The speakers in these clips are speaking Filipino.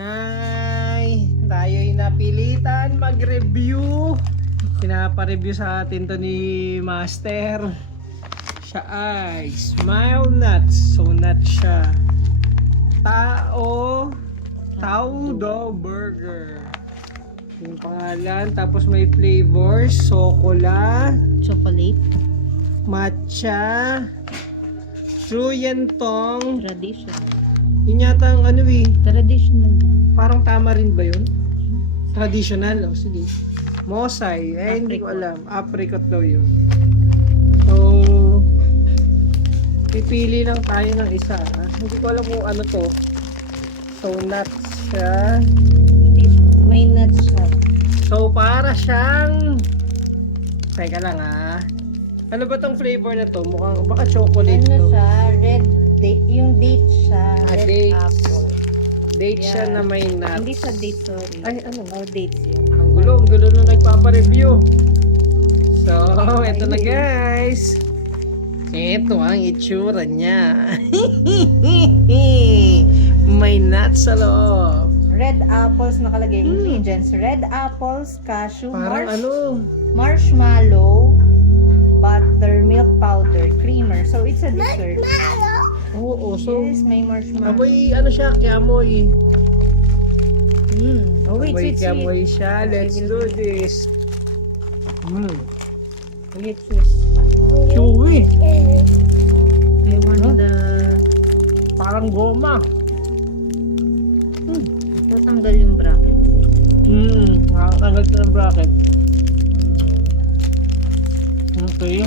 Hi! Tayo'y napilitan mag-review. Pinapa-review sa atin to ni Master. Siya ay Smile Nuts. So nut siya. Taudo Burger. Yung pangalan. Tapos may flavors. Sokola, Chocolate. matcha, Truyentong. Traditional. Yun yata ang ano eh. Traditional yan. Parang tama rin ba yun? Traditional. O, sige. Mosay. Hindi ko alam. Apricot daw yun. So, pipili lang tayo ng isa. Ha? Hindi ko alam kung ano to. So, nuts siya. Hindi. May nuts siya. So, para siyang... Teka lang ha. Ano ba tong flavor na to? Mukhang baka chocolate Ano to. siya? Red date. Yung date siya. Red Dates. apple. Date siya Yeah. na may nuts. Hindi sa date, sorry. Ay, ano? Oh, dates yan. Ang gulo na nagpapa-review. So, eto na guys. Ito ang itsura niya. May nuts sa loob. Red apples nakalagay. Ingredients. Red apples, cashew, Parang ano? marshmallow, buttermilk powder, creamer. So, it's a dessert. Oo, so Yes, may marshmallow. amoy ano siya, kiamoy. Oh, wait, Amoy sweet, kiamoy sweet. siya. Let's do this. Let's choose. Chewy. I want the... Parang goma. Tatanggal yung bracket. Nakatanggal siya ng bracket. Okay.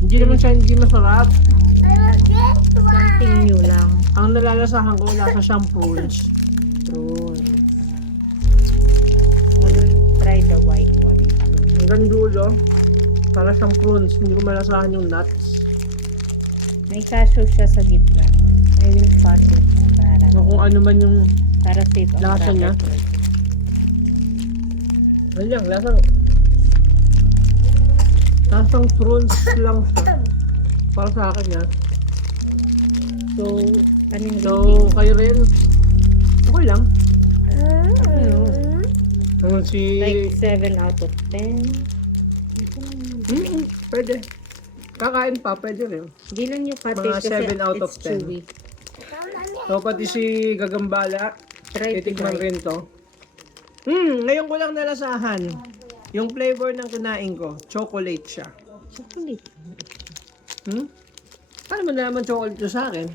Hindi naman siya hindi masarap. Something new lang. Ang nalalasahan ko, lasa siyang prunes. We'll try the white one. Hanggang dulo, para siyang prunes. Hindi ko malasahan yung nuts. May cashew siya sa gitna. I will cut it Kung ano man yung para safe ang lasa niya. bracket. ano lang, lasang prunes lang siya. Para sa akin yan. So, kayo rin. Okay lang. Si... Like 7 out of 10. Pwede. Kakain pa, pwede rin. Hindi lang yung Mga cottage kasi 7 out of it's 10. chewy. So, pati si Gagambala, Try to titikman try. rin to. Ngayon ko lang nalasahan. Yung flavor ng kinain ko, chocolate siya. Chocolate. Paano mo nalaman chocolate to sa akin?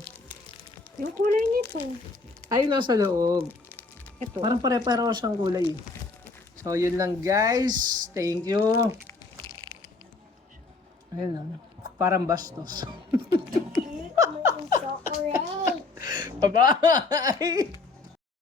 Yung kulay nito. Ay, nasa loob. Ito. Parang pare-pareho siyang kulay. So, yun lang guys. Thank you. Ayun lang. Parang bastos. Bye-bye!